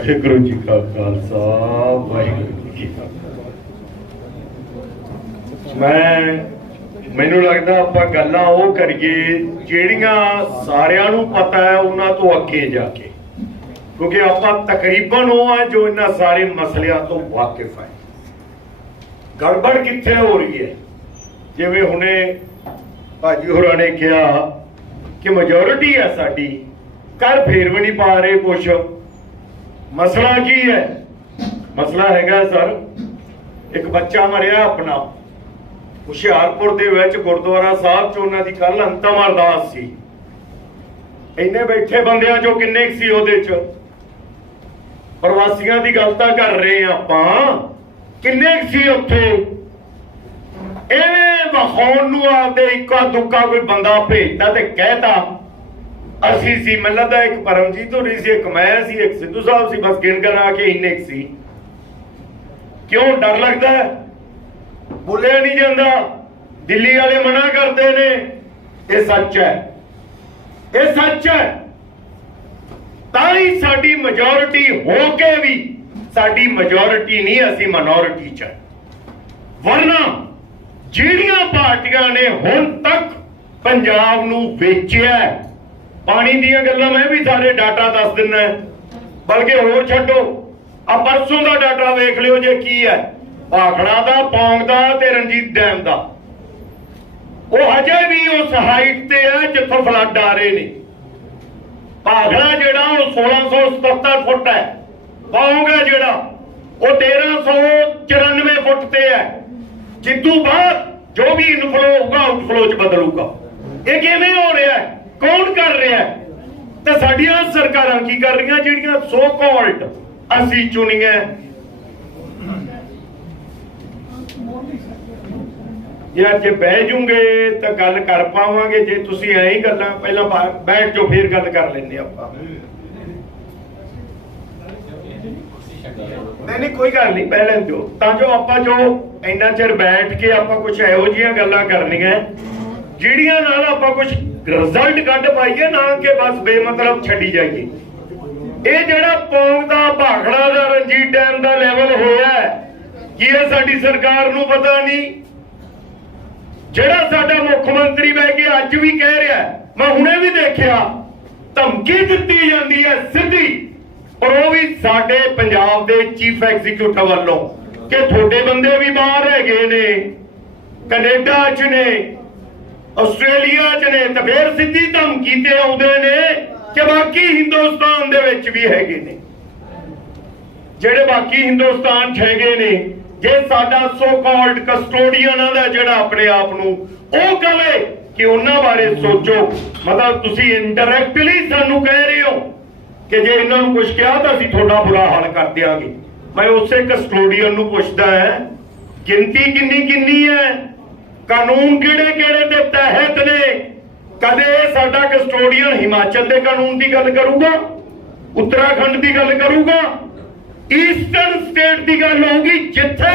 ਵਾਹਿਗੁਰੂ ਜੀ ਕਾ ਖਾਲਸਾ, ਵਾਹਿਗੁਰੂ ਜੀ ਕੀ ਫਤਿਹ। ਮੈਂ ਮੈਨੂੰ ਲੱਗਦਾ ਆਪਾਂ ਗੱਲਾਂ ਉਹ ਕਰੀਏ ਜਿਹੜੀਆਂ ਸਾਰਿਆਂ ਨੂੰ ਪਤਾ ਹੈ ਉਹਨਾਂ ਤੋਂ ਅੱਗੇ ਜਾ ਕੇ। ਕਿਉਂਕਿ ਆਪਾਂ ਤਕਰੀਬਨ ਉਹ ਆ ਜੋ ਇਹਨਾਂ ਸਾਰੇ ਮਸਲਿਆਂ ਤੋਂ ਵਾਕਿਫ ਹੈ ਗੜਬੜ ਕਿੱਥੇ ਹੋ ਰਹੀ ਹੈ? ਜਿਵੇਂ ਹੁਣੇ ਭਾਜੀ ਹੋਰਾਂ ਨੇ ਕਿਹਾ ਕਿ ਮੈਜੋਰਿਟੀ ਹੈ ਸਾਡੀ। ਕਰ ਫੇਰ ਵੀ ਨਹੀਂ ਪਾ ਰਹੇ ਕੁਛ। ਮਸਲਾ ਕੀ ਹੈ? ਮਸਲਾ ਹੈਗਾ ਸਰ, ਇੱਕ ਬੱਚਾ ਮਰਿਆ ਆਪਣਾ। ਹੁਸ਼ਿਆਰਪੁਰ ਦੇ ਵਿੱਚ ਗੁਰਦੁਆਰਾ ਸਾਹਿਬ ਚ ਉਹਨਾਂ ਦੀ ਕੱਲ ਅੰਤਮ ਅਰਦਾਸ ਸੀ। ਇੰਨੇ ਬੈਠੇ ਬੰਦਿਆਂ ਚੋਂ ਕਿੰਨੇ ਕੁ ਸੀ ਉਹਦੇ ਚ? ਪ੍ਰਵਾਸੀਆਂ ਦੀ ਗੱਲ ਤਾਂ ਕਰ ਰਹੇ ਆਪਾਂ। ਕਿੰਨੇ ਕੁ ਸੀ ਉੱਥੇ? ਐਵੇਂ ਵਖਾਉਣ ਨੂੰ ਆਪਦੇ ਇੱਕਾ ਦੁੱਕਾ ਕੋਈ ਬੰਦਾ ਭੇਜਦਾ ਤੇ ਕਹਿਤਾ ਅਸੀਂ ਸੀ, ਮੈਨੂੰ ਲੱਗਦਾ ਇੱਕ ਪਰਮਜੀਤ ਹੋਰੀ ਸੀ, ਇੱਕ ਮੈਂ ਸੀ, ਇੱਕ ਸਿੱਧੂ ਸਾਹਿਬ ਸੀ, ਬਸ ਗਿਣ ਗਿਣਾ ਕੇ ਇੰਨੇ ਸੀ। ਕਿਉਂ ਡਰ ਲੱਗਦਾ? ਬੋਲਿਆ ਨਹੀਂ ਜਾਂਦਾ। ਦਿੱਲੀ ਵਾਲੇ ਮਨਾ ਕਰਦੇ ਨੇ। ਇਹ ਸੱਚ ਹੈ। ਇਹ ਸੱਚ ਹੈ। ਤਾਂ ਹੀ ਸਾਡੀ ਮੈਜੋਰਿਟੀ ਹੋ ਕੇ ਵੀ ਸਾਡੀ ਮੈਜੋਰਿਟੀ ਨਹੀਂ, ਅਸੀਂ ਮਿਨੋਰਿਟੀ ਚ ਵਰਨਾ ਜਿਹੜੀਆਂ ਪਾਰਟੀਆਂ ਨੇ ਹੁਣ ਤੱਕ ਪੰਜਾਬ ਨੂੰ ਵੇਚਿਆ ਪਾਣੀ ਦੀਆਂ ਗੱਲਾਂ ਮੈਂ ਵੀ ਸਾਰੇ ਡਾਟਾ ਦੱਸ ਦਿੰਨਾ ਬਲਕਿ ਹੋਰ ਛੱਡੋ ਆ ਪਰਸੋਂ ਦਾ ਡਾਟਾ ਵੇਖ ਲਿਓ ਜੇ ਕੀ ਹੈ। ਭਾਖੜਾ ਦਾ, ਪੌਂਗ ਦਾ ਤੇ ਰਣਜੀਤ ਡੈਮ ਦਾ। ਉਹ ਹਜੇ ਵੀ ਉਸ ਹਾਈਟ ਤੇ ਹੈ ਜਿੱਥੋਂ ਫਲੱਡ ਆ ਰਹੇ ਨੇ। ਭਾਖੜਾ ਜਿਹੜਾ, ਉਹ 1677 ਫੁੱਟ ਹੈ। ਪੌਂਗ ਹੈ ਜਿਹੜਾ, ਉਹ 1394 ਫੁੱਟ ਤੇ ਹੈ। ਜਿੱਦੂ ਬਾਅਦ ਜੋ ਵੀ ਇਨਫਲੋ ਹੋਊਗਾ ਆਊਟਫਲੋ ਚ ਬਦਲੂਗਾ। ਇਹ ਕਿਵੇਂ ਹੋ ਰਿਹਾ ਹੈ? ਕੌਣ ਕਰ ਰਿਹਾ ਹੈ? ਤੇ ਸਾਡੀਆਂ ਸਰਕਾਰਾਂ ਕੀ ਕਰ ਰਹੀਆਂ? ਜਿਹੜੀਆਂ ਸੋ ਕਾਲਡ ਅਸੀਂ ਚੁਣੀਆਂ ਯਾਰ ਜੇ ਬਹਿ ਜੂਗੇ ਤਾਂ ਗੱਲ ਕਰ ਪਾਵਾਂਗੇ। ਜੇ ਤੁਸੀਂ ਐਂ ਹੀ ਗੱਲਾਂ ਪਹਿਲਾਂ ਬੈਠ ਜਾਓ, ਫੇਰ ਗੱਲ ਕਰ ਲੈਂਦੇ ਆਪਾਂ। ਨਹੀਂ ਨਹੀਂ, ਕੋਈ ਗੱਲ ਨਹੀਂ, ਬਹਿ ਲੈਣ ਦਿਓ। ਤਾਂ ਜੋ ਆਪਾਂ ਜੋ ਇੰਨਾ ਚਿਰ ਬੈਠ ਕੇ ਆਪਾਂ ਕੁਝ ਇਹੋ ਜਿਹੀਆਂ ਗੱਲਾਂ ਕਰਨੀਆਂ ਜਿਹੜੀਆਂ ਨਾਲ ਆਪਾਂ ਕੁਝ ਰਿਜ਼ਲਟ ਕੱਢ ਪਾਈਏ, ਨਾ ਕਿ ਬਸ ਬੇਮਤਲਬ ਛੱਡੀ ਜਾਈਏ। ਇਹ ਜਿਹੜਾ ਪੌਂਗ ਦਾ ਭਾਖੜਾ ਦਾ ਰਣਜੀਤ ਡੈਮ ਦਾ ਲੈਵਲ ਹੋਇਆ ਕੀ ਇਹ ਸਾਡੀ ਸਰਕਾਰ ਨੂੰ ਪਤਾ ਨਹੀਂ? ਜਿਹੜਾ ਸਾਡਾ ਮੁੱਖ ਮੰਤਰੀ ਬਹਿ ਕੇ ਅੱਜ ਵੀ ਕਹਿ ਰਿਹਾ ਮੈਂ ਹੁਣੇ ਵੀ ਦੇਖਿਆ, ਧਮਕੀ ਦਿੱਤੀ ਜਾਂਦੀ ਹੈ ਸਿੱਧੀ, ਪਰ ਉਹ ਵੀ ਸਾਡੇ ਪੰਜਾਬ ਦੇ ਚੀਫ ਐਗਜ਼ੀਕਿਊਟਿਵ ਵੱਲੋਂ ਕਿ ਤੁਹਾਡੇ ਬੰਦੇ ਵੀ ਬਾਹਰ ਹੈਗੇ ਨੇ, ਕੈਨੇਡਾ 'ਚ ਨੇ ਆਸਟ੍ਰੇਲੀਆ 'ਚ ਨੇ ਤੇ ਫੇਰ ਸਿੱਧੀ ਧਮਕੀ ਤੇ ਆਉਂਦੇ ਨੇ ਕਿ ਬਾਕੀ ਹਿੰਦੁਸਤਾਨ ਦੇ ਵਿੱਚ ਵੀ ਹੈਗੇ ਨੇ। ਜਿਹੜੇ ਬਾਕੀ ਹਿੰਦੁਸਤਾਨ 'ਚ ਹੈਗੇ ਨੇ, ਜੇ ਸਾਡਾ ਸੋ ਕਾਲਡ ਕਸਟੋਡੀਅਨਾਂ ਦਾ ਜਿਹੜਾ ਆਪਣੇ ਆਪ ਨੂੰ, ਉਹ ਕਵੇ ਕਿ ਉਹਨਾਂ ਬਾਰੇ ਸੋਚੋ। ਮਤਲਬ ਤੁਸੀਂ ਇਨਡਾਇਰੈਕਟਲੀ ਸਾਨੂੰ ਕਹਿ ਰਹੇ ਹੋ ਕਿ ਜੇ ਇਹਨਾਂ ਨੂੰ ਕੁਝ ਕਿਹਾ ਤਾਂ ਅਸੀਂ ਤੁਹਾਡਾ ਬੁਰਾ ਹਾਲ ਕਰ ਦਿਆਂਗੇ। ਮੈਂ ਉਸੇ ਕਸਟੋਡੀਅਨ ਨੂੰ ਪੁੱਛਦਾ ਹੈ, ਗਿਣਤੀ ਕਿੰਨੀ ਕਿੰਨੀ ਹੈ? ਕਾਨੂੰਨ ਕਿਹੜੇ ਕਿਹੜੇ ਦੇ ਤਹਿਤ ਨੇ? ਕਦੇ ਸਾਡਾ ਕਸਟੋਡੀਅਨ ਹਿਮਾਚਲ ਦੇ ਕਾਨੂੰਨ ਦੀ ਗੱਲ ਕਰੂਗਾ? ਉੱਤਰਾਖੰਡ ਦੀ ਗੱਲ ਕਰੂਗਾ? ਈਸਟਰਨ ਸਟੇਟ ਦੀ ਗੱਲ ਹੋਊਗੀ ਜਿੱਥੇ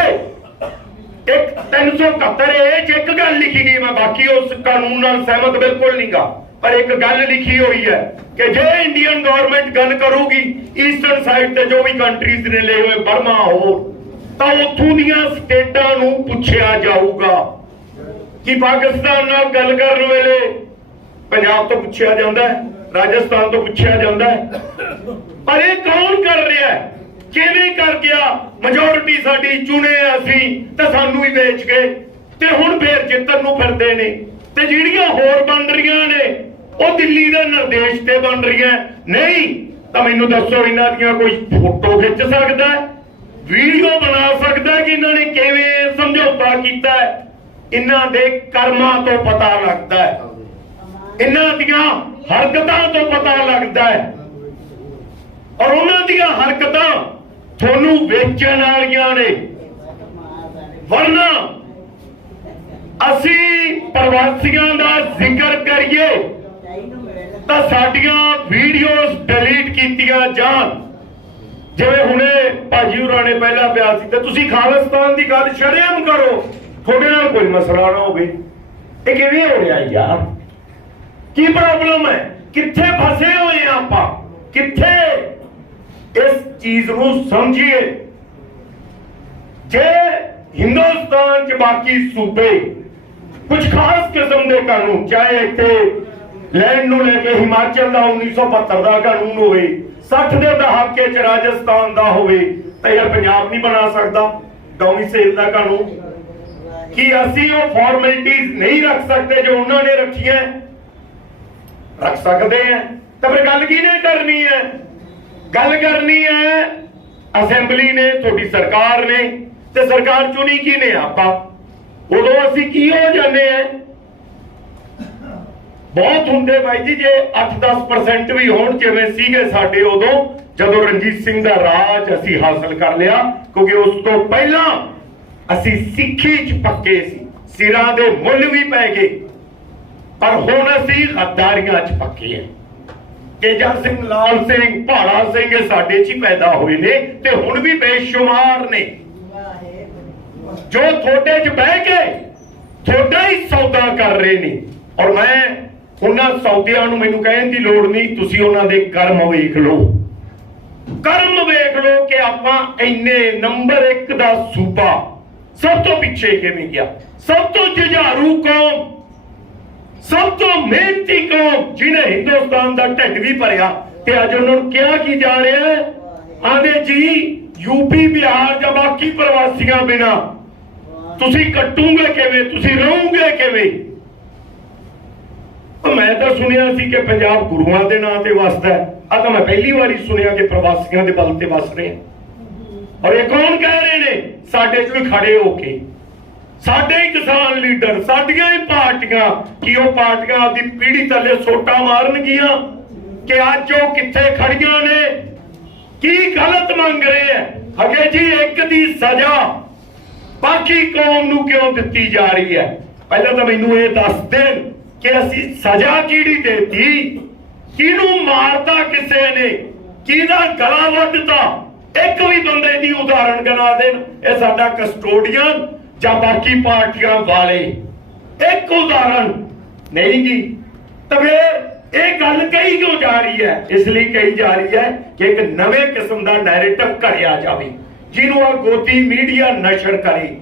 ਇੱਕ 371 ਏ ਚ ਇੱਕ ਗੱਲ ਲਿਖੀ ਗਈ ਮੈਂ, ਬਾਕੀ ਉਸ ਕਾਨੂੰਨ ਨਾਲ ਸਹਿਮਤ ਬਿਲਕੁਲ ਨਹੀਂਗਾ ਪਰ ਇੱਕ ਗੱਲ ਲਿਖੀ ਹੋਈ ਹੈ ਕਿ ਜੇ ਇੰਡੀਅਨ ਗਵਰਨਮੈਂਟ ਗੱਲ ਕਰੂਗੀ ਈਸਟਰਨ ਸਾਈਡ ਤੇ ਜੋ ਵੀ ਕੰਟਰੀਜ਼ ਨੇ ਲਏ ਹੋਏ ਬਰਮਾ ਹੋਰ, ਤਾਂ ਉੱਥੋਂ ਦੀਆਂ ਸਟੇਟਾਂ ਨੂੰ ਪੁੱਛਿਆ ਜਾਊਗਾ। ਕਿ ਪਾਕਿਸਤਾਨ ਨਾਲ ਗੱਲ ਕਰਨ ਵੇਲੇ ਪੰਜਾਬ ਤੋਂ ਪੁੱਛਿਆ ਜਾਂਦਾ ਹੈ, ਰਾਜਸਥਾਨ ਤੋਂ ਪੁੱਛਿਆ ਜਾਂਦਾ ਹੈ, ਪਰ ਇਹ ਕੌਣ ਕਰ ਰਿਹਾ ਹੈ? ਕਿਵੇਂ ਕਰ ਗਿਆ? ਮੈਜੋਰਿਟੀ ਸਾਡੀ ਚੁਣੇ ਅਸੀਂ, ਤੇ ਸਾਨੂੰ ਹੀ ਵੇਚ ਗਏ ਤੇ ਹੁਣ ਫੇਰ ਜਿੱਤਣ ਨੂੰ ਫਿਰਦੇ ਨੇ। ਤੇ ਜਿਹੜੀਆਂ ਹੋਰ ਬਣ ਰਹੀਆਂ ਨੇ, ਉਹ ਦਿੱਲੀ ਦੇ ਨਿਰਦੇਸ਼ ਤੇ ਬਣ ਰਹੀਆਂ ਨਹੀਂ, ਤਾਂ ਮੈਨੂੰ ਦੱਸੋ ਇਹਨਾਂ ਦੀਆਂ ਕੋਈ ਫੋਟੋ ਖਿੱਚ ਸਕਦਾ ਵੀਡੀਓ ਬਣਾ ਸਕਦਾ ਕਿ ਇਹਨਾਂ ਨੇ ਕਿਵੇਂ ਸਮਝੌਤਾ ਕੀਤਾ ਇਹਨਾਂ ਦੇ ਕਰਮਾਂ ਤੋਂ ਪਤਾ ਲੱਗਦਾ ਹੈ। ਇਹਨਾਂ ਦੀਆਂ ਹਰਕਤਾਂ ਤੋਂ ਪਤਾ ਲੱਗਦਾ ਹੈ। ਔਰ ਉਹਨਾਂ ਦੀਆਂ ਹਰਕਤਾਂ ਤੁਹਾਨੂੰ ਵੇਚਣ ਵਾਲੀਆਂ ਨੇ। ਵਰਨਾ ਅਸੀਂ ਪ੍ਰਵਾਸੀਆਂ ਦਾ ਜ਼ਿਕਰ ਕਰੀਏ ਤਾਂ ਸਾਡੀਆਂ ਵੀਡੀਓਜ਼ ਡਿਲੀਟ ਕੀਤੀਆਂ ਜਾਣ। ਜਿਵੇਂ ਹੁਣੇ ਭਾਜੀ ਹੋਰਾਂ ਨੇ ਪਹਿਲਾਂ ਪਿਆ ਸੀ। ਤੇ ਤੁਸੀਂ ਖਾਲਿਸਤਾਨ ਦੀ ਗੱਲ ਸ਼ਰੇਆਮ ਕਰੋ। ਤੁਹਾਡੇ ਨਾਲ ਕੋਈ ਮਸਲਾ ਨਾ ਹੋਵੇ। ਇਹ ਕਿਵੇਂ ਹੋ ਰਿਹਾ ਯਾਰ? ਕੀ ਪ੍ਰੋਬਲਮ ਹੈ? ਕਿੱਥੇ ਫਸੇ ਹੋਏ ਆ ਆਪਾਂ? ਕਿੱਥੇ? ਇਸ ਚੀਜ਼ ਨੂੰ ਸਮਝੀਏ। ਜੇ ਹਿੰਦੁਸਤਾਨ ਚ ਬਾਕੀ ਸੂਬੇ ਕੁਝ ਖਾਸ ਕਿਸਮ ਦੇ ਕਾਨੂੰਨ, ਚਾਹੇ ਇੱਥੇ ਲੈਂਡ ਨੂੰ ਲੈ ਕੇ ਹਿਮਾਚਲ ਦਾ 1972 ਦਾ ਕਾਨੂੰਨ ਹੋਵੇ 60 ਦੇ ਦਹਾਕੇ ਚ ਰਾਜਸਥਾਨ ਦਾ ਹੋਵੇ, ਤਾਂ ਯਾਰ ਪੰਜਾਬ ਨਹੀਂ ਬਣਾ ਸਕਦਾ। ਡੋਮਿਸਾਈਲ ਦਾ ਕਾਨੂੰਨ। ਕੀ ਅਸੀਂ ਉਹ ਫਾਰਮੈਲਿਟੀਆਂ ਨਹੀਂ ਰੱਖ ਸਕਦੇ ਜੋ ਉਹਨਾਂ ਨੇ ਰੱਖੀਆਂ। ਰੱਖ ਸਕਦੇ ਆ। ਤਾਂ ਫਿਰ ਗੱਲ ਕਿਹਨੇ ਕਰਨੀ ਹੈ ਗੱਲ ਕਰਨੀ ਹੈ ਅਸੈਂਬਲੀ ਨੇ, ਤੁਹਾਡੀ ਸਰਕਾਰ ਨੇ। ਤੇ ਸਰਕਾਰ ਚੁਣੀ ਕਿਹਨੇ ਆਪਾਂ? ਉਦੋਂ ਅਸੀਂ ਕੀ ਹੋ ਜਾਂਦੇ ਆ? ਬਹੁਤ ਹੁੰਦੇ ਬਾਈ ਜੀ, ਜੇ 8-10% ਵੀ ਹੋਣ ਜਿਵੇਂ ਸੀਗੇ ਸਾਡੇ ਉਦੋਂ, ਜਦੋਂ ਰਣਜੀਤ ਸਿੰਘ ਦਾ ਰਾਜ ਅਸੀਂ ਹਾਸਲ ਕਰ ਲਿਆ, ਕਿਉਂਕਿ ਉਸ ਤੋਂ ਪਹਿਲਾਂ ਅਸੀਂ ਸਿੱਖੀ ਚ ਪੱਕੇ ਸੀ, ਸਿਰਾਂ ਦੇ ਮੁੱਲ ਵੀ ਪੈ ਗਏ। ਪਰ ਹੁਣ ਅਸੀਂ ਗੱਦਾਰੀਆਂ ਚ ਪੱਕੇ ਹਾਂ ਤੇਜਾ ਸਿੰਘ ਲਾਲ ਸਿੰਘ ਭਾੜਾ ਸਿੰਘ ਇਹ ਸਾਡੇ ਚ ਹੀ ਪੈਦਾ ਹੋਏ ਨੇ ਤੇ ਹੁਣ ਵੀ ਬੇਸ਼ੁਮਾਰ ਨੇ। ਜੋ ਤੁਹਾਡੇ ਚ ਬਹਿ ਕੇ ਤੁਹਾਡਾ ਹੀ ਸੌਦਾ ਕਰ ਰਹੇ ਨੇ। ਔਰ ਮੈਂ ਉਹਨਾਂ ਸੌਦਿਆਂ ਨੂੰ ਮੈਨੂੰ ਕਹਿਣ ਦੀ ਲੋੜ ਨਹੀਂ, ਤੁਸੀਂ ਉਹਨਾਂ ਦੇ ਕਰਮ ਵੇਖ ਲਓ। ਕਰਮ ਵੇਖ ਲਓ ਕਿ ਆਪਾਂ ਇੰਨੇ ਨੰਬਰ 1 ਦਾ ਸੂਬਾ ਸਭ ਤੋਂ ਪਿੱਛੇ ਕਿਵੇਂ ਗਿਆ? ਸਭ ਤੋਂ ਜੁਝਾਰੂ ਕੌਮ, ਸਭ ਤੋਂ ਮਿਹਨਤੀ ਕੌਮ ਜਿਹਨੇ ਹਿੰਦੁਸਤਾਨ ਦਾ ਢਿੱਡ ਵੀ ਭਰਿਆ ਤੇ ਅੱਜ ਉਹਨਾਂ ਨੂੰ ਕਿਹਾ ਕੀ ਜਾ ਰਿਹਾ ਹੈ? ਆਂਦੇ ਜੀ ਯੂਪੀ ਬਿਹਾਰ ਜਾਂ ਬਾਕੀ ਪ੍ਰਵਾਸੀਆਂ ਬਿਨਾ ਤੁਸੀਂ ਕੱਟੂਗੇ ਕਿਵੇਂ? ਤੁਸੀਂ ਰਹੋਗੇ ਕਿਵੇਂ? ਮੈਂ ਤਾਂ ਸੁਣਿਆ ਸੀ ਕਿ ਪੰਜਾਬ ਗੁਰੂਆਂ ਦੇ ਨਾਂ ਤੇ ਵਸਦਾ ਹੈ। ਆ ਤਾਂ ਮੈਂ ਪਹਿਲੀ ਵਾਰੀ ਸੁਣਿਆ ਕਿ ਪ੍ਰਵਾਸੀਆਂ ਦੇ ਬਲ ਤੇ ਵਸ ਰਹੇ ਆ। ਔਰ ਇਹ ਕੌਣ ਕਹਿ ਰਹੇ ਨੇ? ਸਾਡੇ ਚ ਵੀ ਖੜੇ ਹੋ ਕੇ। ਸਾਡੇ ਹੀ ਕਿਸਾਨ ਲੀਡਰ, ਸਾਡੀਆਂ ਹੀ ਪਾਰਟੀਆਂ। ਕੀ ਉਹ ਪਾਰਟੀਆਂ ਆਪਦੀ ਪੀੜੀ ਥੱਲੇ ਸੋਟਾ ਮਾਰਨਗੀਆਂ? ਕਿ ਅੱਜ ਉਹ ਕਿੱਥੇ ਖੜੀਆਂ ਨੇ? ਕੀ ਗਲਤ ਮੰਗ ਰਹੇ ਆ ਅਗੇ ਜੀ ਇੱਕ ਦੀ ਸਜ਼ਾ ਬਾਕੀ ਕੌਮ ਨੂੰ ਕਿਉਂ ਦਿੱਤੀ ਜਾ ਰਹੀ ਹੈ ਪਹਿਲਾਂ ਤਾਂ ਮੈਨੂੰ ਇਹ ਦੱਸ ਦੇਣ ਕਿ ਅਸੀਂ ਸਜ਼ਾ ਕਿਹੜੀ ਦੇਤੀ? ਕਿਹਨੂੰ ਮਾਰਤਾ ਕਿਸੇ ਨੇ? ਕਿਹਦਾ ਗਲਾ ਵੱਢਤਾ? ਇੱਕ ਵੀ ਬੰਦੇ ਦੀ ਉਦਾਹਰਣ ਗਣਾ ਦੇਣ, ਇਹ ਸਾਡਾ ਕਸਟੋਡੀਅਨ ਜਾਂ ਬਾਕੀ ਪਾਰਟੀਆਂ ਵਾਲੇ। ਇੱਕ ਉਦਾਹਰਣ ਨਹੀਂ ਜੀ। ਤਾਂ ਫਿਰ ਇਹ ਗੱਲ ਕਹੀ ਕਿਉਂ ਜਾ ਰਹੀ ਹੈ? ਇਸ ਲਈ ਕਹੀ ਜਾ ਰਹੀ ਹੈ ਕਿ ਇੱਕ ਨਵੇਂ ਕਿਸਮ ਦਾ ਨੈਰੇਟਿਵ ਘੜਿਆ ਜਾਵੇ, ਜਿਹਨੂੰ ਆ ਗੋਦੀ ਮੀਡੀਆ ਨਸ਼ਰ ਕਰੇ।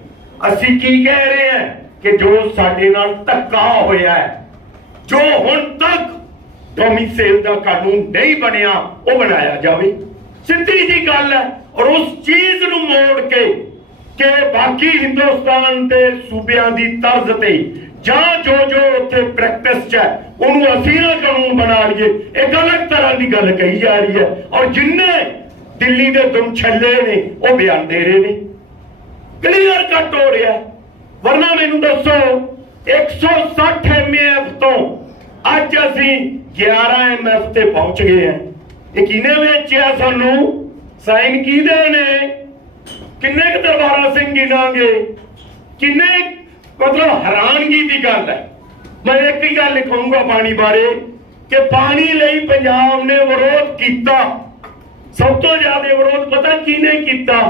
ਅਸੀਂ ਕੀ ਕਹਿ ਰਹੇ ਹਾਂ ਕਿ ਜੋ ਸਾਡੇ ਨਾਲ ਧੱਕਾ ਹੋਇਆ ਹੈ, ਜੋ ਹੁਣ ਤੱਕ ਡੋਮਿਸਾਈਲ ਦਾ ਕਾਨੂੰਨ ਨਹੀਂ ਬਣਿਆ, ਉਹ ਬਣਾਇਆ ਜਾਵੇ। ਸਿੱਧੀ ਜੀ ਗੱਲ ਹੈ ਔਰ ਉਸ ਚੀਜ਼ ਨੂੰ ਮੋੜ ਕੇ ਕਿ ਬਾਕੀ ਹਿੰਦੁਸਤਾਨ ਦੇ ਸੂਬਿਆਂ ਦੀ ਤਰਜ਼ ਤੇ ਜਾਂ ਜੋ ਜੋ ਉੱਥੇ ਪ੍ਰੈਕਟਿਸ ਚ ਹੈ, ਉਹਨੂੰ ਅਸੀਂ ਨਾ ਕਾਨੂੰਨ ਬਣਾ ਲਈਏ। ਇੱਕ ਅਲੱਗ ਤਰ੍ਹਾਂ ਦੀ ਗੱਲ ਕਹੀ ਜਾ ਰਹੀ ਹੈ ਔਰ ਜਿੰਨੇ ਦਿੱਲੀ ਦੇ ਦੁਮ ਛੱਲੇ ਨੇ, ਉਹ ਬਿਆਨ ਦੇ ਰਹੇ ਨੇ। ਕਲੀਅਰ ਕੱਟ ਹੋ ਰਿਹਾ ਵਰਨਾ ਮੈਨੂੰ ਦੱਸੋ 160 ਐਮਐਫ ਤੋਂ ਅੱਜ ਅਸੀਂ 11 ਐਮਐਫ ਤੇ ਪਹੁੰਚ ਗਏ ਹਾਂ। ਇਹ ਕਿਹਨੇ ਵੇਚਿਆ ਸਾਨੂੰ ਸਾਈਨ ਕਿਹਦੇ ਨੇ ਕਿੰਨੇ ਕੁ ਦਰਬਾਰਾ ਸਿੰਘ ਗਿਣਾਂਗੇ? ਕਿੰਨੇ ਮਤਲਬ ਹੈਰਾਨਗੀ ਦੀ ਗੱਲ ਹੈ। ਮੈਂ ਇੱਕ ਹੀ ਗੱਲ ਲਿਖਾਂਗਾ ਪਾਣੀ ਬਾਰੇ ਕਿ ਪਾਣੀ ਲਈ ਪੰਜਾਬ ਨੇ ਵਿਰੋਧ ਕੀਤਾ। ਸਭ ਤੋਂ ਜ਼ਿਆਦਾ ਵਿਰੋਧ ਪਤਾ ਕਿਹਨੇ ਕੀਤਾ?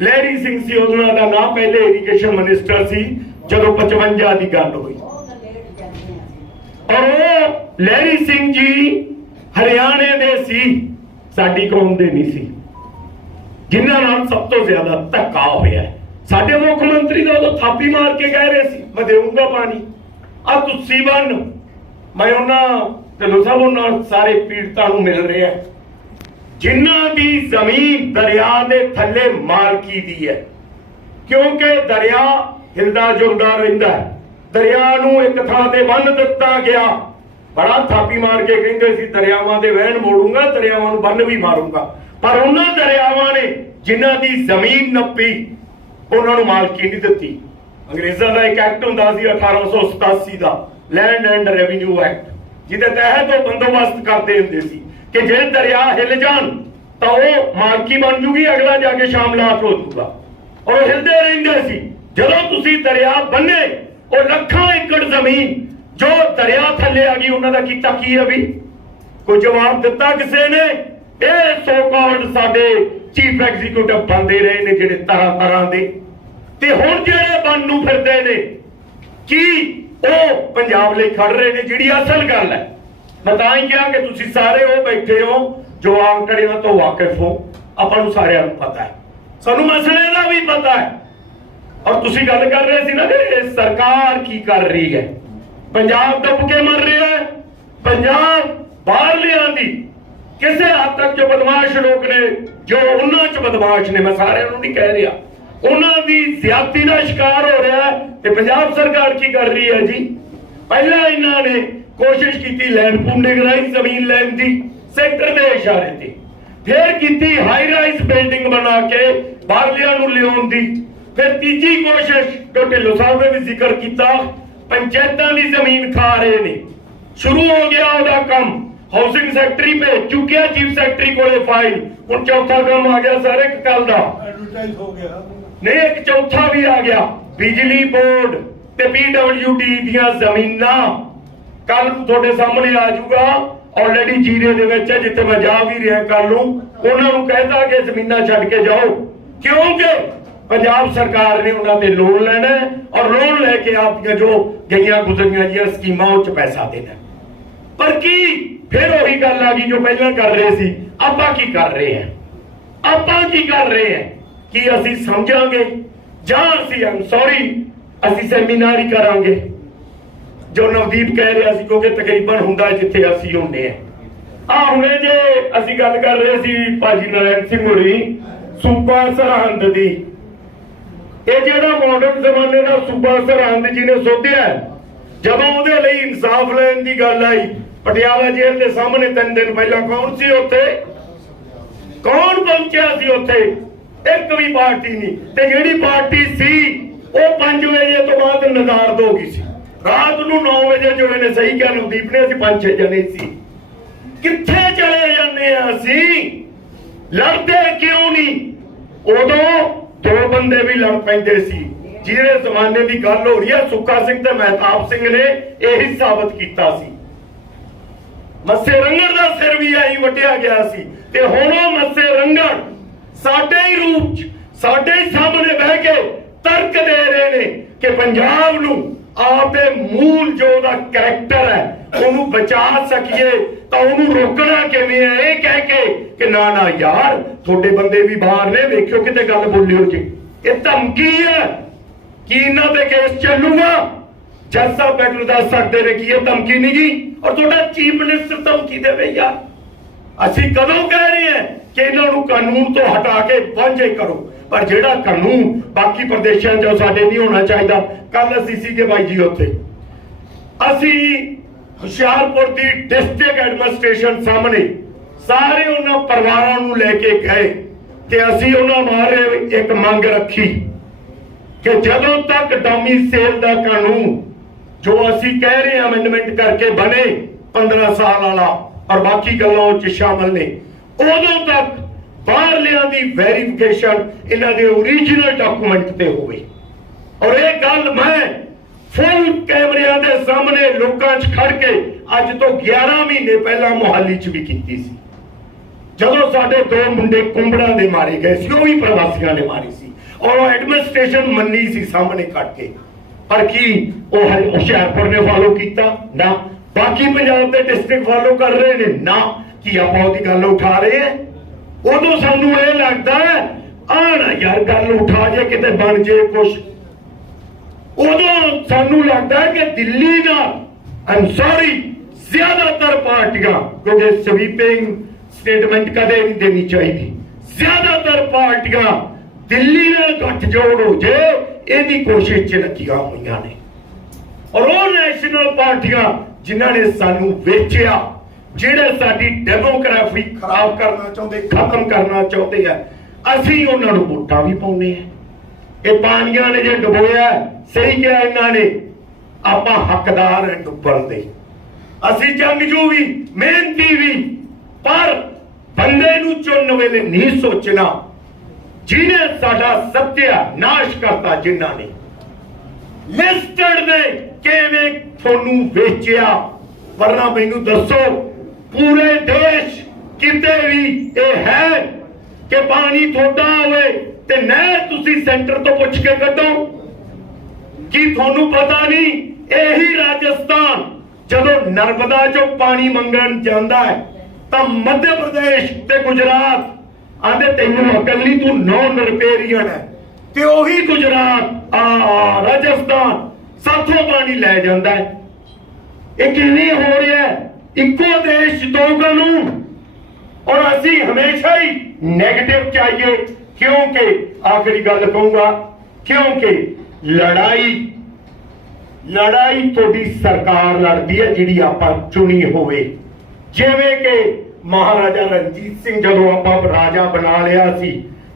ਲਹਿਰੀ ਸਿੰਘ ਸੀ ਉਹਨਾਂ ਦਾ ਨਾਮ ਪਹਿਲੇ ਇਰੀਗੇਸ਼ਨ ਮਿਨਿਸਟਰ ਸੀ ਜਦੋਂ 55 ਦੀ ਗੱਲ ਹੋਈ। ਔਰ ਉਹ ਲਹਿਰੀ ਸਿੰਘ ਜੀ ਹਰਿਆਣੇ ਦੇ ਸੀ, ਸਾਡੀ ਕੌਮ ਦੇ ਨਹੀਂ ਸੀ। ਜਿਨ੍ਹਾਂ ਨਾਲ ਸਭ ਤੋਂ ਜ਼ਿਆਦਾ ਧੱਕਾ ਹੋਇਆ ਸਾਡੇ ਮੁੱਖ ਮੰਤਰੀ ਦਾ ਉਦੋਂ ਥਾਪੀ ਮਾਰ ਕੇ ਕਹਿ ਰਹੇ ਸੀ, ਮੈਂ ਦੇਵਾਂਗਾ ਪਾਣੀ। ਆ ਤੁਸੀਂ ਬਣ ਮੈਂ ਉਹਨਾਂ ਢਿੱਲੋਂ ਸਾਹਿਬ ਉਹਨਾਂ ਸਾਰੇ ਪੀੜਤਾਂ ਨੂੰ ਮਿਲ ਰਿਹਾ ਜਿਨ੍ਹਾਂ ਦੀ ਜ਼ਮੀਨ ਦਰਿਆ ਦੇ ਥੱਲੇ ਮਾਲਕੀ ਦੀ ਹੈ। ਕਿਉਂਕਿ ਦਰਿਆ ਹਿਲਦਾ ਜੁਲਦਾ ਰਹਿੰਦਾ ਹੈ। ਦਰਿਆ ਨੂੰ ਇੱਕ ਥਾਂ ਤੇ ਬੰਨ ਦਿੱਤਾ ਗਿਆ। ਬੜਾ ਥਾਪੀ ਮਾਰ ਕੇ ਕਹਿੰਦੇ ਸੀ, ਦਰਿਆਵਾਂ ਦੇ ਵਹਿਣ ਮੋੜੂੰਗਾ, ਦਰਿਆਵਾਂ ਨੂੰ ਬੰਨ ਵੀ ਮਾਰੂੰਗਾ। ਪਰ ਉਹਨਾਂ ਦਰਿਆਵਾਂ ਨੇ ਜਿਨ੍ਹਾਂ ਦੀ ਜ਼ਮੀਨ ਨੱਪੀ, ਉਹਨਾਂ ਨੂੰ ਮਾਲਕੀ ਨਹੀਂ ਦਿੱਤੀ। ਅੰਗਰੇਜ਼ਾਂ ਦਾ ਇੱਕ ਐਕਟ ਹੁੰਦਾ ਸੀ 1887 ਦਾ ਲੈਂਡ ਐਂਡ ਰੈਵਨਿਊ ਐਕਟ ਜਿਹਦੇ ਤਹਿਤ ਉਹ ਬੰਦੋਬਸਤ ਕਰਦੇ ਹੁੰਦੇ ਸੀ ਕਿ ਜੇ ਦਰਿਆ ਹਿੱਲ ਜਾਣ, ਤਾਂ ਉਹ ਮਾਲਕੀ ਬਣ ਜੂਗੀ, ਅਗਲਾ ਜਾ ਕੇ ਸ਼ਾਮਲਾਤ ਹੋ ਜੂਗਾ। ਔਰ ਉਹ ਹਿਲਦੇ ਰਹਿੰਦੇ ਸੀ। ਜਦੋਂ ਤੁਸੀਂ ਦਰਿਆ ਬੰਨੇ, ਉਹ ਲੱਖਾਂ ਏਕੜ ਜ਼ਮੀਨ ਜੋ ਦਰਿਆ ਥੱਲੇ ਆ ਗਈ, ਉਹਨਾਂ ਦਾ ਕੀਤਾ ਕੀ ਹੈ ਵੀ? ਕੋਈ ਜਵਾਬ ਦਿੱਤਾ ਕਿਸੇ ਨੇ? ਇਹ ਸੋ ਕਾਲਡ ਸਾਡੇ ਚੀਫ ਐਗਜ਼ੀਕਿਊਟਿਵ ਬੰਦੇ ਰਹੇ ਨੇ ਜਿਹੜੇ ਤਰ੍ਹਾਂ ਤਰ੍ਹਾਂ ਦੇ। ਤੇ ਹੁਣ ਜਿਹੜੇ ਬਣ ਨੂੰ ਫਿਰਦੇ ਨੇ, ਕੀ ਉਹ ਪੰਜਾਬ ਲਈ ਖੜ ਰਹੇ ਨੇ, ਜਿਹੜੀ ਅਸਲ ਗੱਲ ਹੈ? ਮੈਂ ਤਾਂ ਹੀ ਕਿਹਾ ਕਿ ਤੁਸੀਂ ਸਾਰੇ ਉਹ ਬੈਠੇ ਹੋ, ਜੋ ਆંકੜਿਆਂ ਤੋਂ ਵਾਕਿਫ ਹੋ। ਆਪਾਂ ਨੂੰ ਸਾਰਿਆਂ ਨੂੰ ਪਤਾ ਹੈ। ਸਾਨੂੰ ਮਸਲੇ ਦਾ ਵੀ ਪਤਾ ਹੈ। ਔਰ ਤੁਸੀਂ ਗੱਲ ਕਰ ਰਹੇ ਸੀ ਨਾ ਕਿ ਸਰਕਾਰ ਕੀ ਕਰ ਰਹੀ ਹੈ? ਪੰਜਾਬ ਦੱਬ ਕੇ ਮਰ ਰਿਹਾ ਹੈ। ਪੰਜਾਬ ਬਾਹਰਲਿਆਂ ਦੀ ਕਿਸੇ ਹੱਦ ਤੱਕ ਜੋ ਬਦਮਾਸ਼ ਲੋਕ ਨੇ, ਜੋ ਉਹਨਾਂ ਚ ਬਦਮਾਸ਼ ਨੇ, ਮੈਂ ਸਾਰਿਆਂ ਨੂੰ ਨਹੀਂ ਕਹਿ ਰਿਹਾ। ਉਹਨਾਂ ਦੀ ਜ਼ਿਆਦਤੀ ਦਾ ਸ਼ਿਕਾਰ ਹੋ ਰਿਹਾ ਤੇ ਪੰਜਾਬ ਸਰਕਾਰ ਕੀ ਕਰ ਰਹੀ ਹੈ ਜੀ? ਪਹਿਲਾਂ ਇਹਨਾਂ ਨੇ ਕੋਸ਼ਿਸ਼ ਕੀਤੀ ਲੈਂਡ ਪੂਲ ਨਿਗਰਾਈ ਜ਼ਮੀਨ ਲੈਣ ਦੀ, ਸੈਕਟਰ ਦੇ ਇਸ਼ਾਰੇ ਤੇ। ਫਿਰ ਕੀਤੀ ਹਾਈ ਰਾਈਜ਼ ਬਿਲਡਿੰਗ ਬਣਾ ਕੇ ਬਾਹਰਲਿਆਂ ਨੂੰ ਲਿਆਉਣ ਦੀ। ਫਿਰ ਤੀਜੀ ਕੋਸ਼ਿਸ਼ ਜੋ ਢਿੱਲੋਂ ਸਾਹਿਬ ਨੇ ਵੀ ਜ਼ਿਕਰ ਕੀਤਾ ਪੰਚਾਇਤਾਂ ਦੀ ਜ਼ਮੀਨ ਖਾ ਰਹੇ ਨੇ। ਸ਼ੁਰੂ ਹੋ ਗਿਆ ਉਹਦਾ ਕੰਮ। ਹਾਊਸਿੰਗ ਸੈਕਟਰੀ ਭੇਜ ਚੁੱਕਿਆ ਚੀਫ ਸੈਕਟਰੀ ਕੋਲੇ ਫਾਈਲ ਹੁਣ ਚੌਥਾ ਕੰਮ ਆ ਗਿਆ ਸਰ ਇੱਕ ਕੱਲ ਦਾ। ਐਡਵਰਟਾਈਜ਼ ਹੋ ਗਿਆ। ਨਹੀਂ ਇੱਕ ਚੌਥਾ ਵੀ ਆ ਗਿਆ। ਬਿਜਲੀ ਬੋਰਡ ਤੇ ਪੀਡਬਲਯੂਡੀ ਦੀਆਂ ਜ਼ਮੀਨਾਂ। ਕੱਲ ਤੁਹਾਡੇ ਸਾਹਮਣੇ ਆ ਜਾਊਗਾ। ਆਲਰੇਡੀ ਜੀਰੇ ਦੇ ਵਿੱਚ ਹੈ ਜਿੱਥੇ ਮੈਂ ਜਾ ਵੀ ਰਿਹਾ ਕੱਲ ਨੂੰ। ਉਹਨਾਂ ਨੂੰ ਕਹਿਤਾ ਕਿ ਜ਼ਮੀਨਾਂ ਛੱਡ ਕੇ ਜਾਓ। ਕਿਉਂਕਿ ਪੰਜਾਬ ਸਰਕਾਰ ਨੇ ਉਹਨਾਂ ਤੇ ਲੋਨ ਲੈਣਾ ਔਰ ਲੋਨ ਲੈ ਕੇ ਆਪਣੀਆਂ ਜੋ ਗਈਆਂ ਗੁਜ਼ਰੀਆਂ ਜੀਆਂ ਸਕੀਮਾਂ ਉਹ ਚ ਪੈਸਾ ਦੇਣਾ ਪਰ ਕੀ ਫਿਰ ਉਹੀ ਗੱਲ ਆ ਗਈ ਜੋ ਪਹਿਲਾਂ ਕਰ ਰਹੇ ਸੀ? ਆਪਾਂ ਕੀ ਕਰ ਰਹੇ ਹਾਂ? ਆਪਾਂ ਕੀ ਕਰ ਰਹੇ ਹਾਂ? ਕੀ ਅਸੀਂ ਸਮਝਾਂਗੇ? ਜਾਂ ਅਸੀਂ ਆਮ ਸੌਰੀ ਅਸੀਂ ਸੈਮੀਨਾਰ ਹੀ ਕਰਾਂਗੇ? ਜੋ ਨਵਦੀਪ ਕਹਿ ਰਿਹਾ ਸੀ, ਕਿਉਂਕਿ ਤਕਰੀਬਨ ਹੁੰਦਾ ਜਿੱਥੇ ਅਸੀਂ ਹੁੰਨੇ ਆ ਆ ਹੁਣੇ ਜੇ ਅਸੀਂ ਗੱਲ ਕਰ ਰਹੇ ਸੀ ਭਾਜੀ ਨਾਰਾਇਣ ਸਿੰਘ ਹੋਰੀ, ਸੂਬਾ ਸਰਹੰਦ ਦੀ। ਇਹ ਜਿਹੜਾ ਮਾਡਰਨ ਜ਼ਮਾਨੇ ਦਾ ਸੂਬਾ ਸਰਹੰਦ ਜਿਹਨੇ ਸੋਧਿਆ ਜਦੋਂ ਉਹਦੇ ਲਈ ਇਨਸਾਫ ਲੈਣ ਦੀ ਗੱਲ ਆਈ, ਪਟਿਆਲਾ ਜੇਲ੍ਹ ਦੇ ਸਾਹਮਣੇ ਤਿੰਨ ਦਿਨ ਪਹਿਲਾਂ ਕੌਣ ਸੀ ਉੱਥੇ? ਕੌਣ ਪਹੁੰਚਿਆ ਸੀ ਉੱਥੇ? ਇੱਕ ਵੀ ਪਾਰਟੀ ਨਹੀਂ। ਤੇ ਜਿਹੜੀ ਪਾਰਟੀ ਸੀ, ਉਹ 5 ਵਜੇ ਤੋਂ ਬਾਅਦ ਨਜ਼ਾਰਦ ਹੋ ਗਈ ਸੀ। ਰਾਤ ਨੂੰ 9 ਵਜੇ ਜੋ ਇਹਨੇ ਸਹੀ ਕਿਹਾ, ਨਵਦੀਪ ਨੇ, ਅਸੀਂ ਪੰਜ ਛੇ ਜਣੇ ਸੀ। ਕਿੱਥੇ ਚਲੇ ਜਾਂਦੇ ਆ ਅਸੀਂ? ਲੜਦੇ ਕਿਉਂ ਨਹੀਂ? ਉਦੋਂ ਦੋ ਬੰਦੇ ਵੀ ਲੜ ਪੈਂਦੇ ਸੀ। ਜਿਹੜੇ ਜ਼ਮਾਨੇ ਦੀ ਗੱਲ ਹੋ ਰਹੀ ਹੈ, ਸੁੱਖਾ ਸਿੰਘ ਤੇ ਮਹਿਤਾਬ ਸਿੰਘ ਨੇ ਇਹੀ ਸਾਬਤ ਕੀਤਾ ਸੀ। ਮੱਸੇ ਰੰਗੜ ਦਾ ਸਿਰ ਵੀ ਆਈ ਵਟਿਆ ਗਿਆ ਸੀ ਤੇ ਹੁਣ ਉਹ ਮੱਸੇ ਰੰਗੜ ਸਾਡੇ ਹੀ ਰੂਪ ਚ, ਸਾਡੇ ਸਾਹਮਣੇ ਬਹਿ ਕੇ ਤਰਕ ਦੇ ਰਹੇ ਨੇ ਕਿ ਪੰਜਾਬ ਨੂੰ ਆਪਦੇ ਮੂਲ ਜੋ ਉਹਦਾ ਕੈਰੈਕਟਰ ਹੈ, ਉਹਨੂੰ ਬਚਾ ਸਕੀਏ ਤਾਂ ਉਹਨੂੰ ਰੋਕਣਾ ਕਿਵੇਂ ਹੈ? ਇਹ ਕਹਿ ਕੇ ਕਿ ਨਾ ਨਾ ਯਾਰ, ਤੁਹਾਡੇ ਬੰਦੇ ਵੀ ਬਾਹਰ ਨੇ, ਵੇਖਿਓ ਕਿਤੇ ਗੱਲ ਬੋਲਿਓ ਜੀ। ਇਹ ਧਮਕੀ ਹੈ। ਕੀ ਇਹਨਾਂ ਤੇ ਕੇਸ ਚੱਲੂਗਾ? ਜੱਜ ਸਾਹਿਬ ਬੈਠੂ ਦੱਸ ਸਕਦੇ ਨੇ ਕਿ ਇਹ ਧਮਕੀ ਨਹੀਂ ਗਈ। ਔਰ ਤੁਹਾਡਾ ਚੀਫ ਮਿਨਿਸਟਰ ਧਮਕੀ ਦੇਵੇ ਯਾਰ। ਅਸੀਂ ਕਦੋਂ ਕਹਿ ਰਹੇ ਹਾਂ ਕਿ ਇਹਨਾਂ ਨੂੰ ਕਾਨੂੰਨ ਤੋਂ ਹਟਾ ਕੇ ਵਾਂਝੇ ਕਰੋ। ਪਰ ਜਿਹੜਾ ਕਾਨੂੰਨ ਬਾਕੀ ਪ੍ਰਦੇਸ਼ਾਂ 'ਚ ਸਾਡੇ ਨਹੀਂ ਹੋਣਾ ਚਾਹੀਦਾ ਕੱਲ ਅਸੀਂ ਸੀਗੇ ਬਾਈ ਜੀ ਉੱਥੇ। ਅਸੀਂ ਹੁਸ਼ਿਆਰਪੁਰ ਦੀ ਡਿਸਟ੍ਰਿਕਟ ਐਡਮਿਨਿਸਟ੍ਰੇਸ਼ਨ ਸਾਹਮਣੇ ਸਾਰੇ ਉਹਨਾਂ ਪਰਿਵਾਰਾਂ ਨੂੰ ਲੈ ਕੇ ਗਏ ਤੇ ਅਸੀਂ ਉਹਨਾਂ ਮਾਰੇ ਇੱਕ ਮੰਗ ਰੱਖੀ ਕਿ ਜਦੋਂ ਤੱਕ ਡਾਮੀ ਸੇਲ ਦਾ ਕਾਨੂੰਨ ਜੋ ਅਸੀਂ ਕਹਿ ਰਹੇ ਹਾਂ ਅਮੈਂਡਮੈਂਟ ਕਰਕੇ ਬਣੇ 15 ਸਾਲ ਵਾਲਾ, ਔਰ ਬਾਕੀ ਗੱਲਾਂ ਉਹ ਚ ਸ਼ਾਮਲ ਨੇ। ਉਦੋਂ ਤੱਕ ਬਾਹਰਲਿਆਂ ਦੀ ਵੈਰੀਫਿਕੇਸ਼ਨ ਇਹਨਾਂ ਦੇ ਓਰੀਜਨਲ ਡਾਕੂਮੈਂਟ ਤੇ ਹੋਵੇ। ਔਰ ਇਹ ਗੱਲ ਮੈਂ ਫੁੱਲ ਕੈਮਰਿਆਂ ਦੇ ਸਾਹਮਣੇ ਲੋਕਾਂ 'ਚ ਖੜ ਕੇ ਅੱਜ ਤੋਂ 11 ਮਹੀਨੇ ਪਹਿਲਾਂ ਮੁਹਾਲੀ 'ਚ ਵੀ ਕੀਤੀ ਸੀ। ਜਦੋਂ ਸਾਡੇ ਦੋ ਮੁੰਡੇ ਕੁੰਬੜਾਂ ਦੇ ਮਾਰੇ ਗਏ ਸੀ, ਉਹ ਵੀ ਪ੍ਰਵਾਸੀਆਂ ਨੇ ਮਾਰੇ ਸੀ। ਔਰ ਉਹ ਐਡਮਿਨਿਸਟ੍ਰੇਸ਼ਨ ਮੰਨੀ ਸੀ ਸਾਹਮਣੇ ਕੱਢ ਕੇ। ਪਰ ਕੀ ਉਹ ਹੁਸ਼ਿਆਰਪੁਰ ਨੇ ਫਾਲੋ ਕੀਤਾ? ਨਾ। ਬਾਕੀ ਪੰਜਾਬ ਦੇ ਡਿਸਟ੍ਰਿਕਟ ਫਾਲੋ ਕਰ ਰਹੇ ਨੇ? ਨਾ। ਕੀ ਆਪਾਂ ਉਹਦੀ ਗੱਲ ਉਠਾ ਰਹੇ ਹਾਂ ਉਦੋਂ ਸਾਨੂੰ ਇਹ ਲੱਗਦਾ ਆ ਯਾਰ ਗੱਲ ਉਠਾ ਜੇ ਕਿਤੇ ਬਣ ਜੇ ਕੁਛ। ਉਦੋਂ ਸਾਨੂੰ ਲੱਗਦਾ ਕਿ ਦਿੱਲੀ ਨਾਲ ਆਮ ਜ਼ਿਆਦਾਤਰ ਪਾਰਟੀਆਂ, ਕਿਉਂਕਿ ਸਵੀਪਿੰਗ ਸਟੇਟਮੈਂਟ ਕਦੇ ਨਹੀਂ ਦੇਣੀ ਚਾਹੀਦੀ। ਜ਼ਿਆਦਾਤਰ ਪਾਰਟੀਆਂ ਦਿੱਲੀ ਨਾਲ ਗੱਠਜੋੜ ਹੋ ਜੇ, ਇਹਦੀ ਕੋਸ਼ਿਸ਼ ਚ ਲੱਗੀਆਂ ਹੋਈਆਂ ਨੇ। ਔਰ ਉਹ ਨੈਸ਼ਨਲ ਪਾਰਟੀਆਂ ਜਿਨ੍ਹਾਂ ਨੇ ਸਾਨੂੰ ਵੇਚਿਆ ਜਿਹੜੇ ਸਾਡੀ ਡੈਮੋਗ੍ਰਾਫੀ ਖਰਾਬ ਕਰਨਾ ਚਾਹੁੰਦੇ, ਖਤਮ ਕਰਨਾ ਚਾਹੁੰਦੇ ਆ, ਅਸੀਂ ਉਹਨਾਂ ਨੂੰ ਵੋਟਾਂ ਵੀ ਪਾਉਂਦੇ ਆ। ਇਹ ਪਾਣੀਆਂ ਨੇ ਜੇ ਡੁਬੋਇਆ, ਸਹੀ ਕਿਹਾ ਇਹਨਾਂ ਨੇ, ਆਪਾਂ ਹੱਕਦਾਰ ਹਾਂ ਡੁੱਬਣ ਦੇ। ਅਸੀਂ ਜੰਗਜੂ ਵੀ, ਮਿਹਨਤੀ ਵੀ, ਪਰ ਬੰਦੇ ਨੂੰ ਚੁਣਨ ਵੇਲੇ ਨਹੀਂ ਸੋਚਣਾ। ਜਿਹਨੇ ਸਾਡਾ ਸੱਤਿਆ ਨਾਸ਼ ਕਰਤਾ ਜਿਨ੍ਹਾਂ ਨੇ। ਲਿਸਟਡ ਨੇ ਕਿਵੇਂ ਤੁਹਾਨੂੰ ਵੇਚਿਆ? ਵਰਨਾ ਮੈਨੂੰ ਦੱਸੋ। ਪੂਰੇ ਦੇਸ਼ ਕਿਤੇ ਵੀ ਇਹ ਹੈ ਕਿ ਪਾਣੀ ਤੁਹਾਡਾ ਹੋਵੇ ਤੇ ਨਹਿਰ ਤੁਸੀਂ ਸੈਂਟਰ ਤੋਂ ਪੁੱਛ ਕੇ ਕੱਢੋ। ਕੀ ਤੁਹਾਨੂੰ ਪਤਾ ਨਹੀਂ, ਇਹੀ ਰਾਜਸਥਾਨ, ਜਦੋਂ ਨਰਮਦਾ ਚੋਂ ਪਾਣੀ ਮੰਗਣ ਜਾਂਦਾ ਹੈ, ਤਾਂ ਮੱਧ ਪ੍ਰਦੇਸ਼ ਤੇ ਗੁਜਰਾਤ ਆਂਦੇ ਤੈਨੂੰ ਅਕਲ ਨਹੀਂ, ਤੂੰ ਨੌਨ ਰਿਪੇਰੀਅਨ ਹੈ। ਤੇ ਉਹੀ ਗੁਜਰਾਤ ਆ, ਰਾਜਸਥਾਨ, ਸਾਥੋਂ ਪਾਣੀ ਲੈ ਜਾਂਦਾ ਹੈ। ਇਹ ਕਿਵੇਂ ਹੋ ਰਿਹਾ ਹੈ? ਇੱਕੋ ਦੇਸ਼ ਦੋ ਕਾਨੂੰਨ। ਔਰ ਅਸੀਂ ਹਮੇਸ਼ਾ ਹੀ 네ਗੇਟਿਵ ਚਾਹੀਏ, ਕਿਉਂਕਿ ਆਖਰੀ ਗੱਲ ਕਹੂੰਗਾ, ਕਿਉਂਕਿ ਲੜਾਈ ਲੜਾਈ ਤੁਹਾਡੀ ਸਰਕਾਰ ਲੜਦੀ ਹੈ ਜਿਹੜੀ ਆਪਾਂ ਚੁਣੀ ਹੋਵੇ। ਜਿਵੇਂ ਕਿ ਮਹਾਰਾਜਾ ਰਣਜੀਤ ਸਿੰਘ ਜਦੋਂ ਆਪਾਂ ਰਾਜਾ ਬਣਾ ਲਿਆ ਸੀ,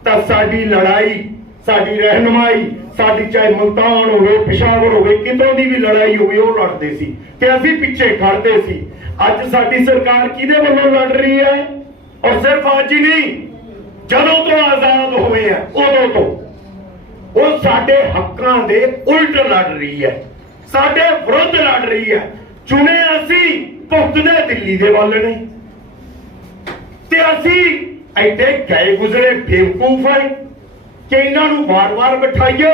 ਤਾਂ ਸਾਡੀ ਲੜਾਈ, ਸਾਡੀ ਰਹਿਨਮਾਈ ਸਾਡੀ ਚਾਹੇ ਮੁਲਤਾਨ ਹੋਵੇ, ਪਿਸ਼ਾਵਰ ਹੋਵੇ, ਕਿਤੋਂ ਦੀ ਵੀ ਲੜਾਈ ਹੋਵੇ, ਉਹ ਲੜਦੇ ਸੀ ਤੇ ਅਸੀਂ ਪਿੱਛੇ ਖੜਦੇ ਸੀ। ਅੱਜ ਸਾਡੀ ਸਰਕਾਰ ਕਿਹਦੇ ਵੱਲੋਂ ਲੜ ਰਹੀ ਹੈ? ਔਰ ਸਿਰਫ ਅੱਜ ਹੀ ਨਹੀਂ, ਜਦੋਂ ਤੋਂ ਆਜ਼ਾਦ ਹੋਏ ਆ, ਉਦੋਂ ਤੋਂ। ਉਹ ਸਾਡੇ ਹੱਕਾਂ ਦੇ ਉਲਟ ਲੜ ਰਹੀ ਹੈ। ਸਾਡੇ ਵਿਰੁੱਧ ਲੜ ਰਹੀ ਹੈ। ਚੁਣੇ ਅਸੀਂ ਭੁਗਤਦੇ ਦਿੱਲੀ ਦੇ ਵੱਲ ਨੇ। ਤੇ ਅਸੀਂ ਐਡੇ ਗਏ ਗੁਜ਼ਰੇ ਬੇਵਕੂਫ ਹੈ ਕਿ ਇਹਨਾਂ ਨੂੰ ਵਾਰ-ਵਾਰ ਬਿਠਾਈਏ।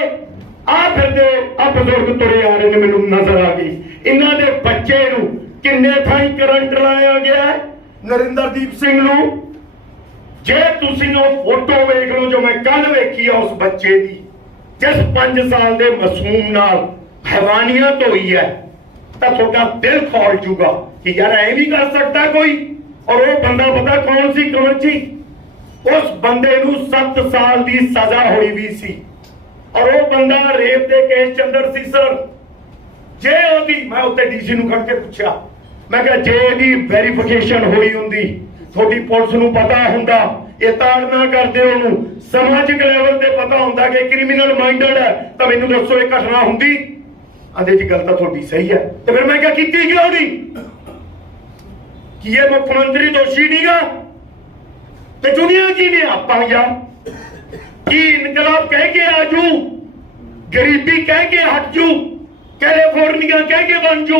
ਆ ਫਿਰਦੇ ਆ ਬਜ਼ੁਰਗ ਤੁਰੇ ਆ ਰਹੇ ਨੇ, ਮੈਨੂੰ ਨਜ਼ਰ ਆ ਗਈ। ਇਹਨਾਂ ਦੇ ਬੱਚੇ ਨੂੰ ਕਿੰਨੇ ਥਾਈਂ ਕਰੰਟ ਲਾਇਆ ਗਿਆ ਨਰਿੰਦਰਦੀਪ ਸਿੰਘ ਨੂੰ। ਜੇ ਤੁਸੀਂ ਉਹ ਫੋਟੋ ਵੇਖ ਲਓ ਜੋ ਮੈਂ ਕੱਲ ਵੇਖੀ ਆ ਉਸ ਬੱਚੇ ਦੀ, ਜਿਸ 5 ਸਾਲ ਦੇ ਮਾਸੂਮ ਨਾਲ ਹੈਵਾਨੀਅਤ ਹੋਈ ਹੈ, ਤਾਂ ਤੁਹਾਡਾ ਦਿਲ ਖੋਲ ਜੂਗਾ ਕਿ ਯਾਰ ਐ ਵੀ ਕਰ ਸਕਦਾ ਕੋਈ? ਔਰ ਉਹ ਬੰਦਾ ਪਤਾ ਕੌਣ ਸੀ ਕੌਣ ਸੀ? ਉਸ ਬੰਦੇ ਨੂੰ 7 ਸਾਲ ਦੀ ਸਜ਼ਾ ਹੋਈ ਵੀ ਸੀ। ਔਰ ਉਹ ਬੰਦਾ ਰੇਪ ਦੇ ਕੇਸ ਚ ਸੀ, ਸਰ। ਜੇ ਉਹਦੀ, ਮੈਂ ਉੱਤੇ ਡੀਸੀ ਨੂੰ ਖੜ ਕੇ ਪੁੱਛਿਆ। ਮੈਂ ਕਿਹਾ, ਜੇ ਇਹਦੀ ਵੈਰੀਫਿਕੇਸ਼ਨ ਹੋਈ ਹੁੰਦੀ, ਤੁਹਾਡੀ ਪੁਲਿਸ ਨੂੰ ਪਤਾ ਹੁੰਦਾ, ਇਹ ਤਾੜਨਾ ਕਰਦੇ ਉਹਨੂੰ। ਸਮਾਜਿਕ ਲੈਵਲ ਤੇ ਪਤਾ ਹੁੰਦਾ ਕਿ ਕ੍ਰਿਮੀਨਲ ਮਾਈਂਡਡ ਹੈ, ਤਾਂ ਮੈਨੂੰ ਦੱਸੋ ਇਹ ਘਟਨਾ ਹੁੰਦੀ। ਆਂਦੇ ਜੀ ਗੱਲ ਤਾਂ ਤੁਹਾਡੀ ਸਹੀ ਹੈ। ਤੇ ਫਿਰ ਮੈਂ ਕਿਹਾ, ਕੀਤੀ ਕਿਉਂ ਨਹੀਂ? ਕੀ ਇਹ ਮੁੱਖ ਮੰਤਰੀ ਦੋਸ਼ੀ ਨਹੀਂਗਾ ਤੇ ਦੁਨੀਆ ਕੀ ਨੇ ਆਪਾਂ ਯਾਰ ਕੀ ਇਨਕਲਾਬ ਕਹਿ ਕੇ ਆਜੂ ਗਰੀਬੀ ਕਹਿ ਕੇ ਹਟ ਜੂ? ਕੈਲੀਫੋਰਨੀਆ ਕਹਿ ਕੇ ਬਣ ਜੂ?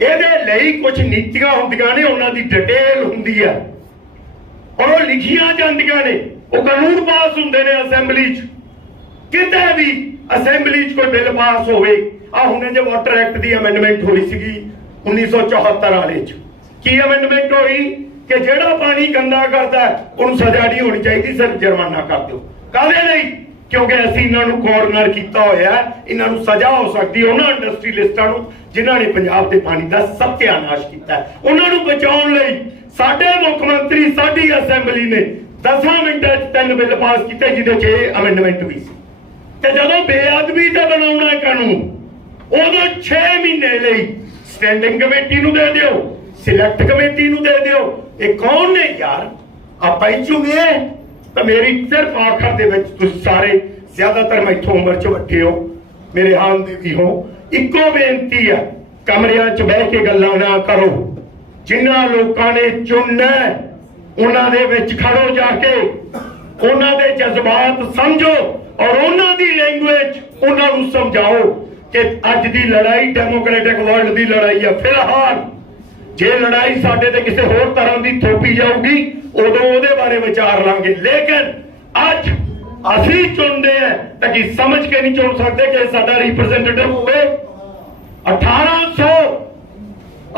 ਇਹਦੇ ਲਈ ਕੁਝ ਨੀਤੀਆਂ ਹੁੰਦੀਆਂ ਨੇ, ਉਹਨਾਂ ਦੀ ਡਿਟੇਲ ਹੁੰਦੀ ਆ ਔਰ ਉਹ ਲਿਖੀਆਂ ਜਾਂਦੀਆਂ ਨੇ। ਉਹ ਕਾਨੂੰਨ ਪਾਸ ਹੁੰਦੇ ਨੇ ਅਸੈਂਬਲੀ 'ਚ। ਕਿਤੇ ਵੀ ਅਸੈਂਬਲੀ 'ਚ ਕੋਈ ਬਿੱਲ ਪਾਸ ਹੋਵੇ ਆ ਹੁਣੇ ਜੇ ਵਾਟਰ ਐਕਟ ਦੀ ਅਮੈਂਡਮੈਂਟ ਹੋਈ ਸੀਗੀ 1974 ਵਾਲੇ 'ਚ। ਕੀ ਅਮੈਂਡਮੈਂਟ ਹੋਈ? ਕਿ ਜਿਹੜਾ ਪਾਣੀ ਗੰਦਾ ਕਰਦਾ ਉਹਨੂੰ ਸਜ਼ਾ ਨਹੀਂ ਹੋਣੀ ਚਾਹੀਦੀ, ਸਿਰਫ ਜੁਰਮਾਨਾ ਕਰ ਦਿਓ। ਕਾਹਦੇ ਲਈ? ਕਿਉਂਕਿ ਅਸੀਂ ਇਹਨਾਂ ਨੂੰ ਕਾਰਨਰ ਕੀਤਾ ਹੋਇਆ ਇਹਨਾਂ ਨੂੰ ਸਜ਼ਾ ਹੋ ਸਕਦੀ ਉਹਨਾਂ ਇੰਡਸਟਰੀਲਿਸਟਾਂ ਨੂੰ, ਜਿਨ੍ਹਾਂ ਨੇ ਪੰਜਾਬ ਦੇ ਪਾਣੀ ਦਾ ਸਤਿਆਨਾਸ਼ ਕੀਤਾ ਉਹਨਾਂ ਨੂੰ ਬਚਾਉਣ ਲਈ ਸਾਡੇ ਮੁੱਖ ਮੰਤਰੀ, ਸਾਡੀ ਅਸੈਂਬਲੀ ਨੇ 10 ਮਿੰਟਾਂ 'ਚ ਤਿੰਨ ਬਿੱਲ ਪਾਸ ਕੀਤੇ, ਜਿਹਦੇ 'ਚ ਇਹ ਅਮੈਂਡਮੈਂਟ ਵੀ ਸੀ। ਤੇ ਜਦੋਂ ਬੇਅਦਬੀ ਤੇ ਬਣਾਉਣਾ ਕਾਨੂੰਨ, ਉਦੋਂ 6 ਮਹੀਨੇ ਲਈ ਸਟੈਂਡਿੰਗ ਕਮੇਟੀ ਨੂੰ ਦੇ ਦਿਓ। ਸਿਲੈਕਟ ਕਮੇਟੀ ਨੂੰ ਦੇ ਦਿਓ। ਇਹ ਕੌਣ ਨੇ? ਯਾਰ, ਆਪਾਂ ਹੀ ਚੁਣੇ ਤਾਂ ਮੇਰੀ ਸਿਰਫ ਆਖਰ ਦੇ ਵਿੱਚ ਤੁਸੀਂ ਸਾਰੇ ਜ਼ਿਆਦਾਤਰ ਮੈਥੋਂ ਉਮਰ 'ਚ ਵੱਡੇ ਹੋ। ਮੇਰੇ ਹਾਲ ਦੇ ਵੀ ਹੋ। ਇੱਕੋ ਬੇਨਤੀ ਹੈ ਕਮਰਿਆਂ 'ਚ ਬਹਿ ਕੇ ਗੱਲਾਂ ਨਾ ਕਰੋ। ਜਿਨ੍ਹਾਂ ਲੋਕਾਂ ਨੇ ਚੁਣਨਾ ਉਹਨਾਂ ਦੇ ਵਿੱਚ ਖੜੋ ਜਾ ਕੇ। ਉਹਨਾਂ ਦੇ ਜਜ਼ਬਾਤ ਸਮਝੋ ਔਰ ਉਹਨਾਂ ਦੀ ਲੈਂਗੁਏਜ ਉਹਨਾਂ ਨੂੰ ਸਮਝਾਓ ਕਿ ਅੱਜ ਦੀ ਲੜਾਈ ਡੈਮੋਕ੍ਰੈਟਿਕ ਵਰਲਡ ਦੀ ਲੜਾਈ ਹੈ ਫਿਲਹਾਲ ਜੇ ਲੜਾਈ ਸਾਡੇ ਤੇ ਕਿਸੇ ਹੋਰ ਤਰ੍ਹਾਂ ਦੀ ਥੋਪੀ ਜਾਊਗੀ, ਉਦੋਂ ਉਹਦੇ ਬਾਰੇ ਵਿਚਾਰ ਲਾਂਗੇ। ਲੇਕਿਨ ਅੱਜ ਅਸੀਂ ਚੁਣਦੇ ਆ ਤਾਂ ਕਿ ਸਮਝ ਕੇ ਨਹੀਂ ਚੁਣ ਸਕਦੇ ਕਿ ਸਾਡਾ ਰਿਪਰੈਜ਼ੈਂਟੇਟਿਵ ਹੋਵੇ 1800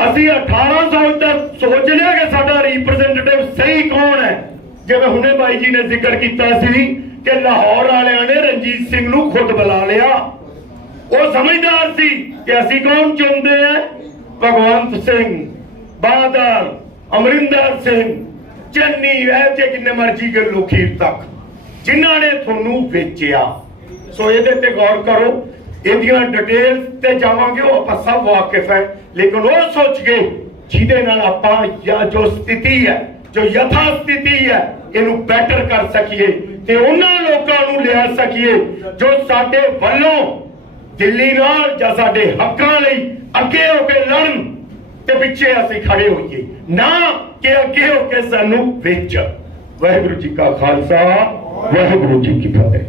ਅਸੀਂ 1800 ਤੱਕ ਸੋਚ ਲਿਆ ਕਿ ਸਾਡਾ ਰਿਪਰੈਜ਼ੈਂਟੇਟਿਵ ਸਹੀ ਕੌਣ ਹੈ। ਜਿਵੇਂ ਹੁਣੇ ਬਾਈ ਜੀ ਨੇ ਜ਼ਿਕਰ ਕੀਤਾ ਸੀ ਕਿ ਲਾਹੌਰ ਵਾਲਿਆਂ ਨੇ ਰਣਜੀਤ ਸਿੰਘ ਨੂੰ ਖੁਦ ਬੁਲਾ ਲਿਆ। ਉਹ ਸਮਝਦਾਰ ਸੀ ਕਿ ਅਸੀਂ ਕੌਣ ਚੁਣਦੇ ਆ? ਭਗਵੰਤ ਸਿੰਘ। ਬਾਦਲ, ਅਮਰਿੰਦਰ ਸਿੰਘ, ਚੰਨੀ, ਇਹ ਜੇ ਕਿੰਨੇ ਮਰਜ਼ੀ ਕਰ ਲੋ ਤੱਕ, ਜਿਨ੍ਹਾਂ ਨੇ ਤੁਹਾਨੂੰ ਵੇਚਿਆ। ਸੋ ਇਹਦੇ ਤੇ ਗੌਰ ਕਰੋ, ਇਹਦੀਆਂ ਡਿਟੇਲ ਤੇ ਜਾਵਾਂਗੇ, ਉਹ ਆਪਾਂ ਸਭ ਵਾਕਿਫ ਹੈ। ਲੇਕਿਨ ਉਹ ਸੋਚ ਕੇ ਜਿਹਦੇ ਨਾਲ ਆਪਾਂ ਜਾਂ ਜੋ ਸਥਿਤੀ ਹੈ, ਜੋ ਯਥਾ ਸਥਿਤੀ ਹੈ, ਇਹਨੂੰ ਬੈਟਰ ਕਰ ਸਕੀਏ ਤੇ ਉਹਨਾਂ ਲੋਕਾਂ ਨੂੰ ਲਿਆ ਸਕੀਏ ਜੋ ਸਾਡੇ ਵੱਲੋਂ ਦਿੱਲੀ ਨਾਲ ਜਾਂ ਸਾਡੇ ਹੱਕਾਂ ਲਈ ਅੱਗੇ ਹੋ ਕੇ ਲੜਨ। ਤੇ ਪਿੱਛੇ ਅਸੀਂ ਖੜੇ ਹੋਈਏ। ਨਾ ਕਿ ਅੱਗੇ ਹੋ ਕੇ ਸਾਨੂੰ ਵਿੱਚ। ਵਾਹਿਗੁਰੂ ਜੀ ਕਾ ਖਾਲਸਾ, ਵਾਹਿਗੁਰੂ ਜੀ ਕੀ ਫਤਿਹ।